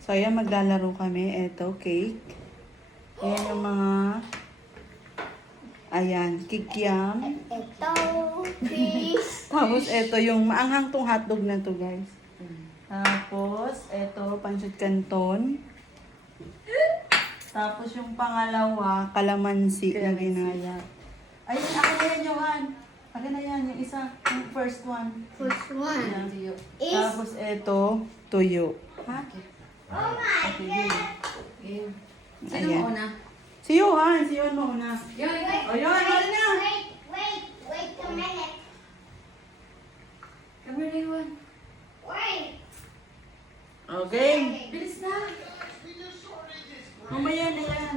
So, ayan, maglalaro kami. Ito, cake. Ayan yung mga... Ayan, kikiam. Ito, fish. Tapos, ito yung maanghang tong hotdog na to, guys. Tapos, ito, pancit canton. Tapos, yung pangalawa, kalamansi na ginaya. Ayun, ako na yan, Johan. Akin na yan, yung isa. Yung first one. First one Ayan. is... Tapos, ito, tuyo. Ha? Oh my Okay, game. Sino Ayan. mo una? Si Johan, si Johan mauna. Yan, yan. O, Johan, wala na. Wait, wait, wait a minute. Kami na yun. Wait. Okay. Bilis na. Mamaya na yan.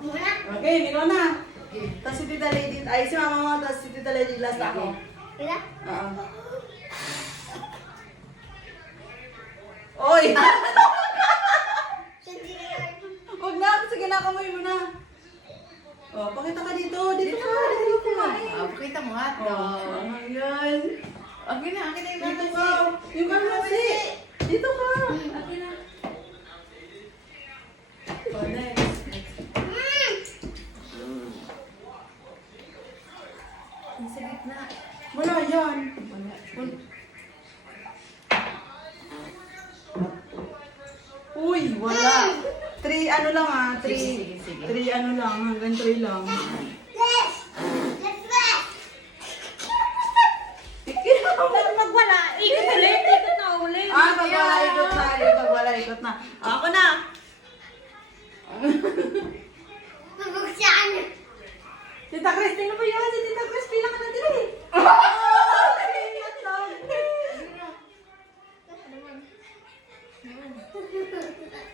Muna. Okay, ikaw na. Game. Tapos si Tita Lady, ay si Mama mo, tapos si Tita Lady last ako. Ila? Oo. Oy! Huwag na, sige na, kamoy mo na. Oh, pakita ka dito, dito ka, dito ka. Ah, pakita mo nga. Oh, ayan. Okay na, akin na yung Dito kasi. ka. Yung kalmasi. Dito ka. Akin na. Oh, next. Ang sa gitna. Wala yan. Wala. Uy, wala. Three ano lang ah, three. Sige, sige, sige. Three ano lang, hanggang three lang. Let's, let's back. Pero magwala, ikot ulit, ikot na ulit. Ah, pag wala, ikot na. Pag wala, ikot na. Ako na. Mabugsaan. Tita Chris, tingnan mo yun. Si Tita Chris, pila ka na din eh.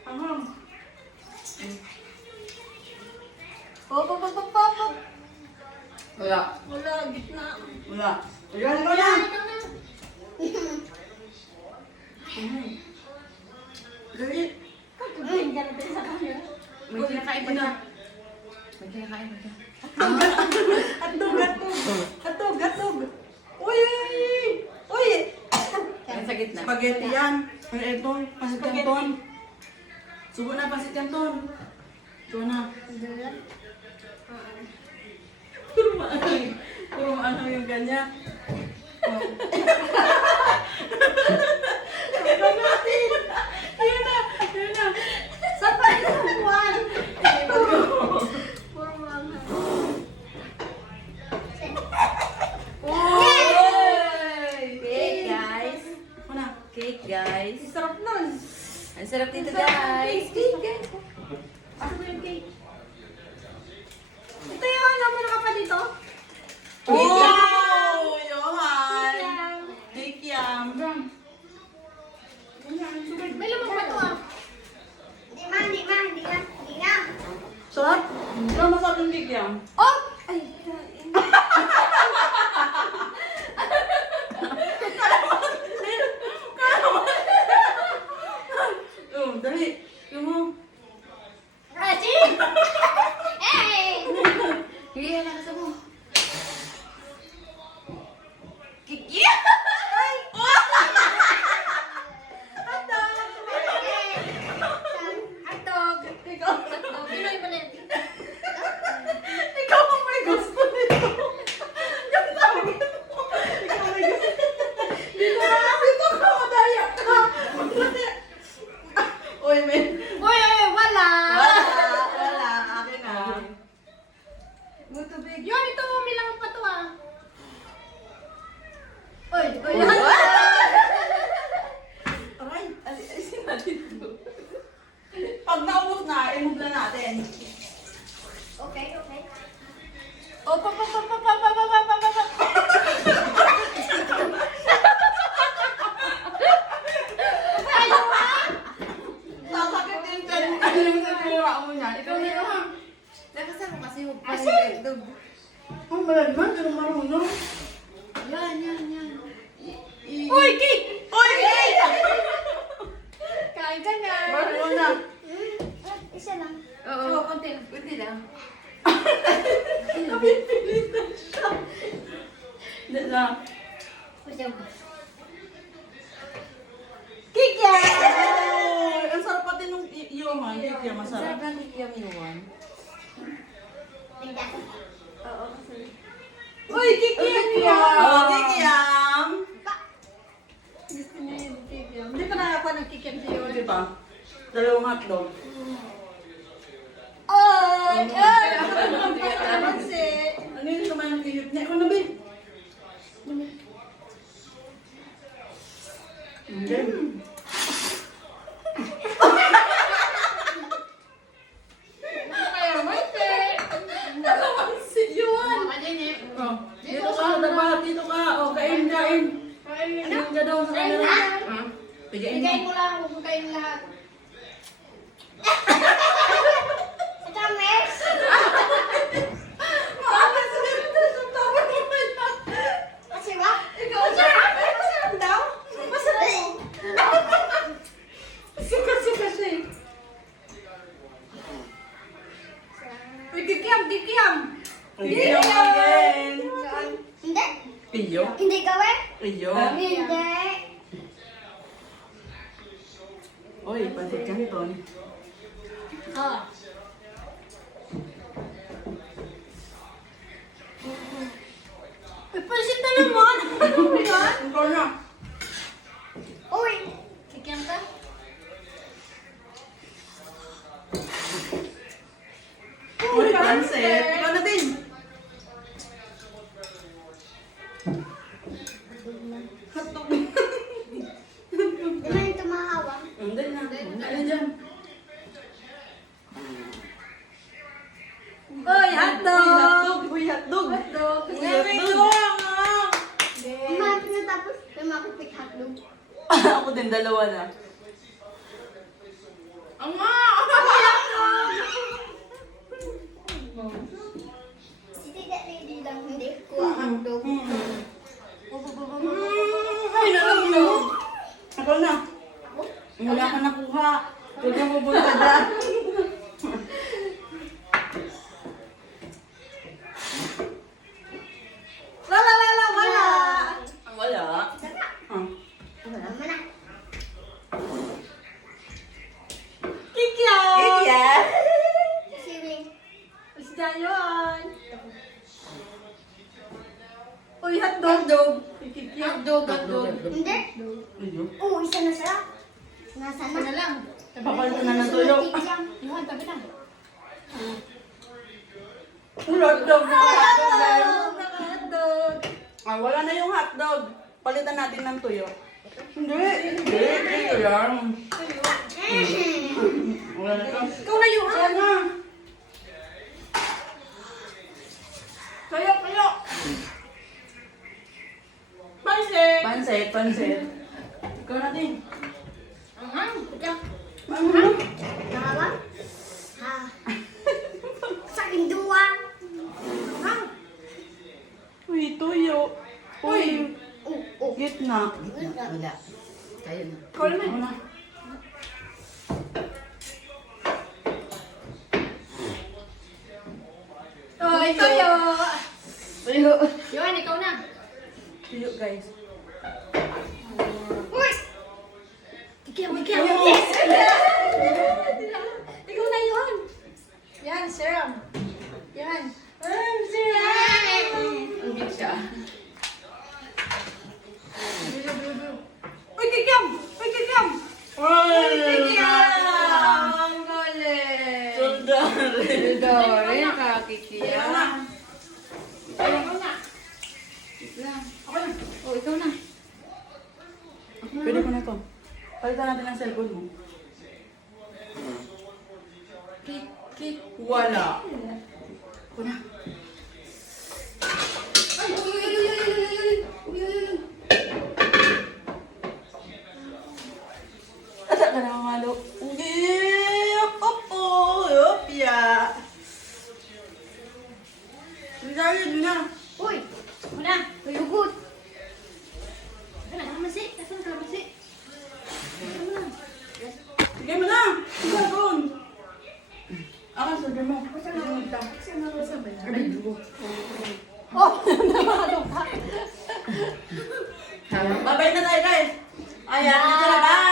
Anghang. Pop, pop, pop, pop, pop. Wala. Wala, gitna. Wala. Ayan, ikaw na. Dali. May kinakain pa na. May kinakain pa siya. Atog, atog. Atog, atog. Uy, uy, uy. Uy. Ang sa gitna. Spaghetti yan. Pero ito, pasit canton. Subo na pasit canton. Subo na. Puro maanong yung kanya cake, guys. Ang sarap nun. Ang sarap dito, guys. Cake, guys. Gusto ko yung cake. Ito yung ano mo na pa dito. Oh! Tubig. Yun, ito, may lamang pa to ah. Uy, Uy, uy. Aray, ali- alisin natin ito. Pag naubos na, i-move na natin. Okay, okay. Oh, pa, pa, pa, pa, pa, pa, pa, pa, pa, pa. niya, masarap. Masarap ang yum yun. Oo, kasi. Uy, kikiam yum! Oo, kikiam! Gusto niya yung kikiam. Hindi ko nakakuha ng kikiam sa iyo. Di ba? Dalawang hotdog. Ay! Ay! Ay! Ay! Ay! Kain. Kain. Ano? Ninja daw sa kanila. Ha? Pijain mo. Pijain mo lang. Huwag mo lahat. Iyo. Hindi. Uy, pansit canton. Ah. Uy, pansit na naman! Ano ba yan? Ikaw na. Uy. Kikiam ka? Uy, pansit. Ikaw na din. Hotdog. Di ba yung tumahawa? Hindi na. Ano dyan? Uy, hotdog! Uy, hotdog. Uy, hotdog. Hotdog! Uy, hotdog. Mga pinatapos, may makapit hotdog. Ako din, dalawa na. Ama! Si Tita Lady lang hindi kuha hotdog. Ay, nalulog. Ako na. Wala ka nakuha. Huwag ka pupunta dyan. Yun! Uy, hotdog! Hotdog! Hotdog, hotdog! Hindi. Oo, isa na siya. Nasa na? na lang. Papalitan na ng tuyo. Yuhan, tabi na. Hotdog. Hotdog! Hotdog! Ah, wala na yung hotdog. Palitan natin ng tuyo. Hindi. Hindi. Hindi yan. Wala na to. Ikaw na yung Wala Tayo, tayo! Pansit! Pansit, pansit. Ikaw natin. Anghang, ikaw. Anghang. Nakaba? Ha. Sa kinduwa. Anghang. Uy, tuyo. Uy. Oh, oh. Gitna. Gitna. Wala. Tayo na. Ikaw naman. Ikaw na. Ito yun! Tuyo. Yuhan, ikaw na. Tuyo, guys. Uy! Kikiam, kikiam! Yes! Palitan. Palitan natin ang cellphone mo. Kit, kit. Wala. Kuna. Oh, namalo pa. Bye-bye na tayo, guys. Ayan, dito na. Bye!